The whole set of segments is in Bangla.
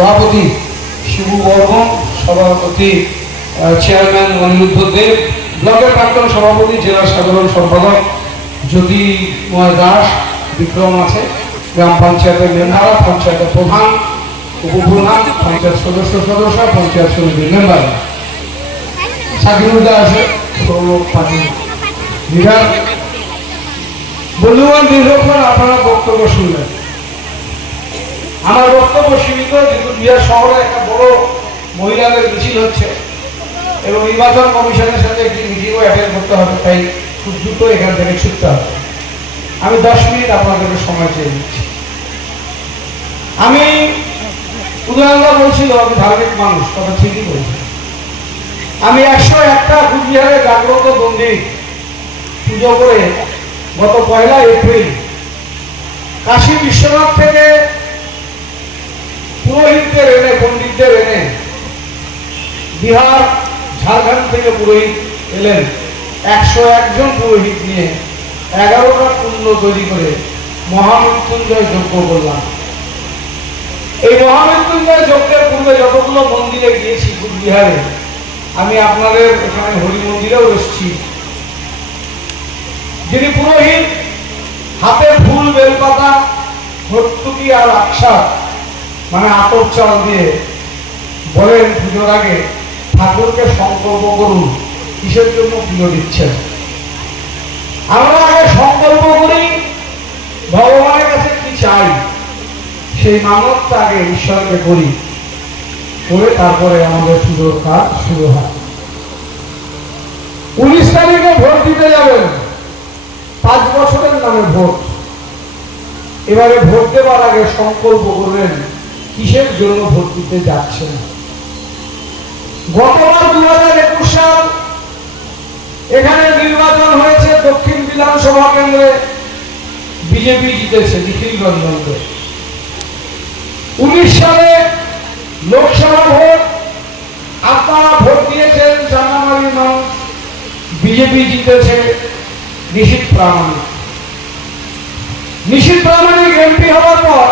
সভাপতি শিবু বর্মন, সভাপতি চেয়ারম্যান অনিরুদ্ধ দেব, ব্লকের প্রাক্তন সভাপতি, জেলা সাধারণ সম্পাদক জ্যোতিময় দাস, বিক্রম আছে, গ্রাম পঞ্চায়েতের মেম্বার, পঞ্চায়েতের প্রধান, উপপ্রধান, পঞ্চায়েত সদস্য, পঞ্চায়েত সমিতির মেম্বার, স্বাধীনতা আছে, সৌরভ পাটিল লিডার। বন্ধুগণ, দীর্ঘক্ষণ আপনারা বক্তব্য শুনলেন। আমার বক্তব্য সীমিত, যেহেতু বিহার শহরে একটা বড় মহিলাদের মিছিল হচ্ছে এবং নির্বাচন কমিশনের সাথে একটি মিটিংও অ্যাটেন্ড করতে হবে, তাই খুব দ্রুত এখান থেকে ছুটতে হবে। আমি 10 মিনিট আপনাদেরকে সময় চেয়ে দিচ্ছি। আমি উদয়নদা বলছিল আমি ধার্মিক মানুষ, কথা ঠিকই বলছি। আমি 101টা কুচবিহারে জাগ্রত মন্দির পুজো করে গত 1 এপ্রিল কাশী বিশ্বনাথ থেকে পুরোহিতদের এনে, পণ্ডিতদের এনে, বিহার ঝাড়খণ্ড থেকে পুরোহিত এলেন, 101 জন পুরোহিত নিয়ে 11টা কুণ্ড তৈরি করে মহামৃত্যুঞ্জয় যজ্ঞ করলাম। এই মহামৃত্যুঞ্জয় যজ্ঞের পূর্বে যতগুলো মন্দিরে গিয়েছি কুচবিহারে, আমি আপনাদের এখানে হরি মন্দিরেও এসেছি, যিনি পুরোহিত হাতে ফুল, বেলপাতা, ভর্তুকি আর আকশাক মানে আতপ চাল দিয়ে বলেন পুজোর আগে ঠাকুরকে সংকল্প করুন কিসের জন্য পুজো দিচ্ছেন। আমরা আগে সংকল্প করি ভগবানের কাছে কি চাই, সেই মানবটা আগে ঈশ্বরকে করি, করে তারপরে আমাদের পুজোর কাজ শুরু হয়। 19 তারিখে ভোট দিতে যাবেন, 5 বছরের নামে ভোট। এবারে ভোট দেওয়ার আগে সংকল্প করবেন কিসের জন্য ভোট দিতে যাচ্ছেন। গতবার 2021 সাল এখানে নির্বাচন হয়েছে, দক্ষিণ বিধানসভা কেন্দ্রে বিজেপি জিতেছে নিখিলগঞ্জে। 19 সালে লোকসভা ভোট আপনারা ভোট দিয়েছেন, চান্নামারির মানুষ, বিজেপি জিতেছে নিশীথ প্রামাণিক। নিশীথ প্রামাণিক এমপি হওয়ার পর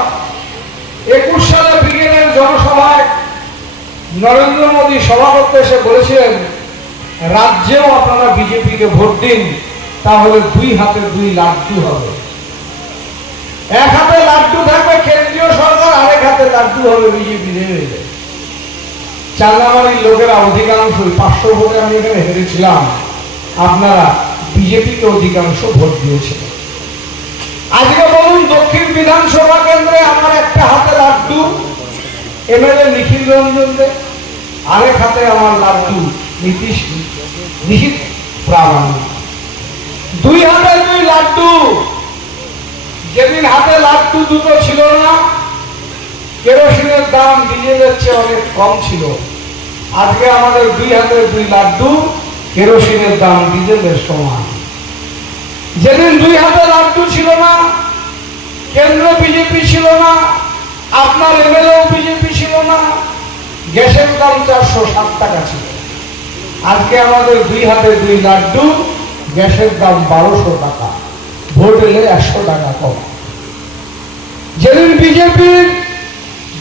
21 সালে ব্রিগেডের জনসভায় নরেন্দ্র মোদী সভা করতে এসে বলেছিলেন রাজ্যেও আপনারা বিজেপিকে ভোট দিন, তাহলে 2 হাতে 2 লাড্ডু হবে। 1 হাতে লাড্ডু থাকবে কেন্দ্রীয় সরকার, আরেক হাতে লাড্ডু হবে বিজেপি। চান্নামারির লোকেরা অধিকাংশই 500 ভোটে আমি এখানে হেরেছিলাম, আপনারা বিজেপিকে অধিকাংশ ভোট দিয়েছিলেন। আজকে বলুন, দক্ষিণ বিধানসভা কেন্দ্রে আমার একটা হাতে লাড্ডু এমএলএ নিখিল রঞ্জন দে, আরেক হাতে আমার লাড্ডু নিশীথ প্রামাণিক। 2 হাতে 2 লাড্ডু। যেদিন হাতে লাড্ডু দুটো ছিল না, কেরোসিনের দাম ডিজেলের চেয়ে অনেক কম ছিল, আজকে আমাদের 2 হাতে 2 লাড্ডু, কেরোসিনের দাম ডিজেলের সমান। যেদিন 2 হাতে লাড্ডু ছিল না, কেন্দ্র বিজেপি ছিল না, আপনার এমএলএও বিজেপি ছিল না, গ্যাসের দাম 407 টাকা ছিল। আজকে আমাদের 2 হাতে 2 লাড্ডু, গ্যাসের দাম 1200 টাকা, ভোট এলে 100 টাকা কম। যেদিন বিজেপির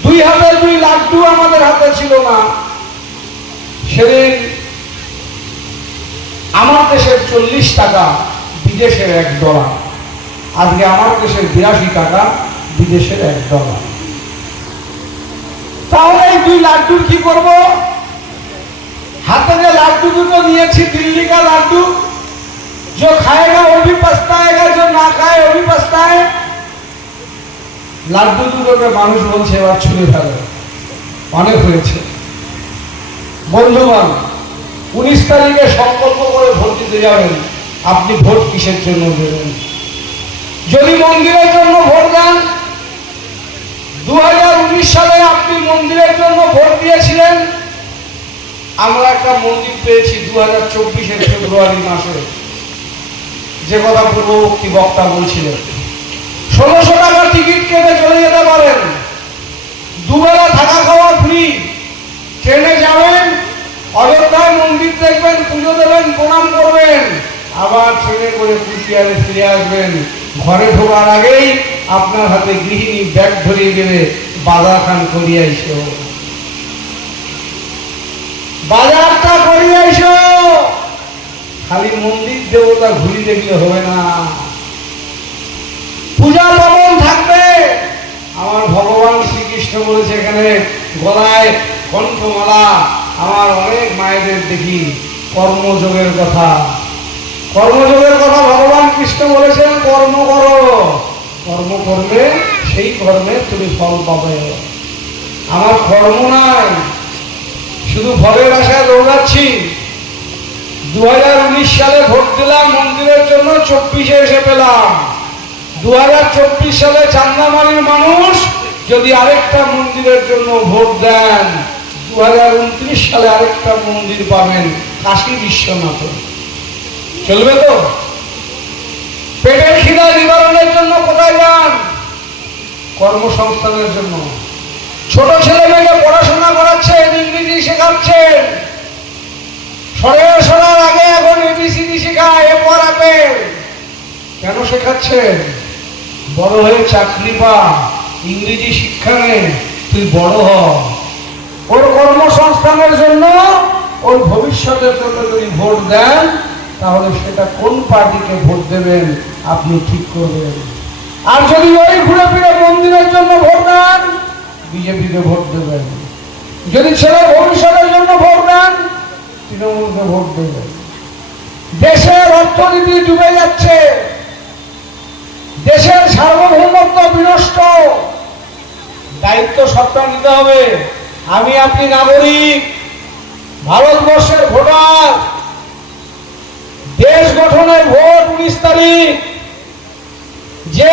2 হাতে 2 লাড্ডু আমাদের হাতে ছিল না, সেদিন আমার দেশের 40 টাকা, বিদেশের $1। আজকে আমার দেশের 82 টাকা, বিদেশের $1। তাহলে এই 2 লাড্ডুর কি করব? हाथ में लाडू तो नियेছি दिल्ली का लाडू, जो खाएगा वो भी पछताएगा, जो ना खाए वो भी पछताए। লাড্ডু দুটোকে মানুষ বলছে এবার ছুঁড়ে ফেলে, অনেক হয়েছে। বন্ধুগণ, 19 তারিখে সংকল্প করে ভোট দিতে যাবেন। আপনি ভোট কিসের জন্য দেবেন? যদি মন্দিরের জন্য ভোট দেন, 2019 সালে আপনি মন্দিরের জন্য ভোট দিয়েছিলেন। আমরা একটা মন্দির পেয়েছি 2024-এর ফেব্রুয়ারি মাসে, যে কথা পূর্ববর্তী বক্তা বলছিলেন। 1600 টাকা টিকিট কেটে চলে যেতে পারেন, দুবেলা থাকা খাওয়া ফ্রি। ট্রেনে যাবেন, অযোধ্যায় মন্দির দেখবেন, পুজো দেবেন, প্রণাম করবেন, আবার ট্রেনে করে কুচবিহারে ফিরে আসবেন। ঘরে ঢোকার আগেই আপনার হাতে গৃহিণী ব্যাগ ধরিয়ে দেবে, বাজার খান করিয়া এসো, বাজারটা করিয়া এসো। খালি মন্দির দেবতা ঘুরি দেখলে হবে না, পূজা পার্বণ থাকবে। আমার ভগবান শ্রীকৃষ্ণ বলেছে এখানে গলায় কণ্ঠমালা। আমার অনেক মায়েদের দেখি কর্মযোগের কথা, কর্মযোগের কথা ভগবান কৃষ্ণ বলেছেন, কর্ম করো, কর্ম করবে, সেই কর্মে তুমি ফল পাবে। আমার কর্ম নাই, শুধু ফলের আশায় দৌড়াচ্ছি। 2019 সালে ভোট দিলাম মন্দিরের জন্য, 24-এ এসে পেলাম। 2024 সালে চান্দামারির মানুষ যদি আরেকটা মন্দিরের জন্য ভোট দেন, 2029 সালে আরেকটা মন্দির পাবেন, কাশী বিশ্বনাথ। চলবে তো? পেটের খিদা নিবারণের জন্য কোথায় যান? কর্মসংস্থানের জন্য। ছোট ছেলে মেয়েকে পড়াশোনা করাচ্ছেন, ইংরেজি শেখাচ্ছেন, সরার আগে এখন এবিসিডি শেখায়, এ পর আপেল। কেন শেখাচ্ছেন? বড় হয়ে চাকরি পা, ইংরেজি শিক্ষা নে, তুই বড় হ। ওর কর্মসংস্থানের জন্য, ওর ভবিষ্যতের জন্য যদি ভোট দেন, তাহলে সেটা কোন পার্টিকে ভোট দেবেন আপনি ঠিক করবেন। আর যদি ওই ঘুরে ফিরে মন্দিরের জন্য ভোট দেন, বিজেপিকে ভোট দেবেন। যদি ছেলে ভবিষ্যতের জন্য ভোট দেন, তৃণমূলকে ভোট দেবেন। দেশের অর্থনীতি ডুবে যাচ্ছে, দেশের সার্বভৌমত্ব বিনষ্ট। দায়িত্ব সবটা নিতে হবে। আমি আপনি নাগরিক, ভারতবর্ষের ভোটার। দেশ গঠনের ভোট 19 তারিখ। যে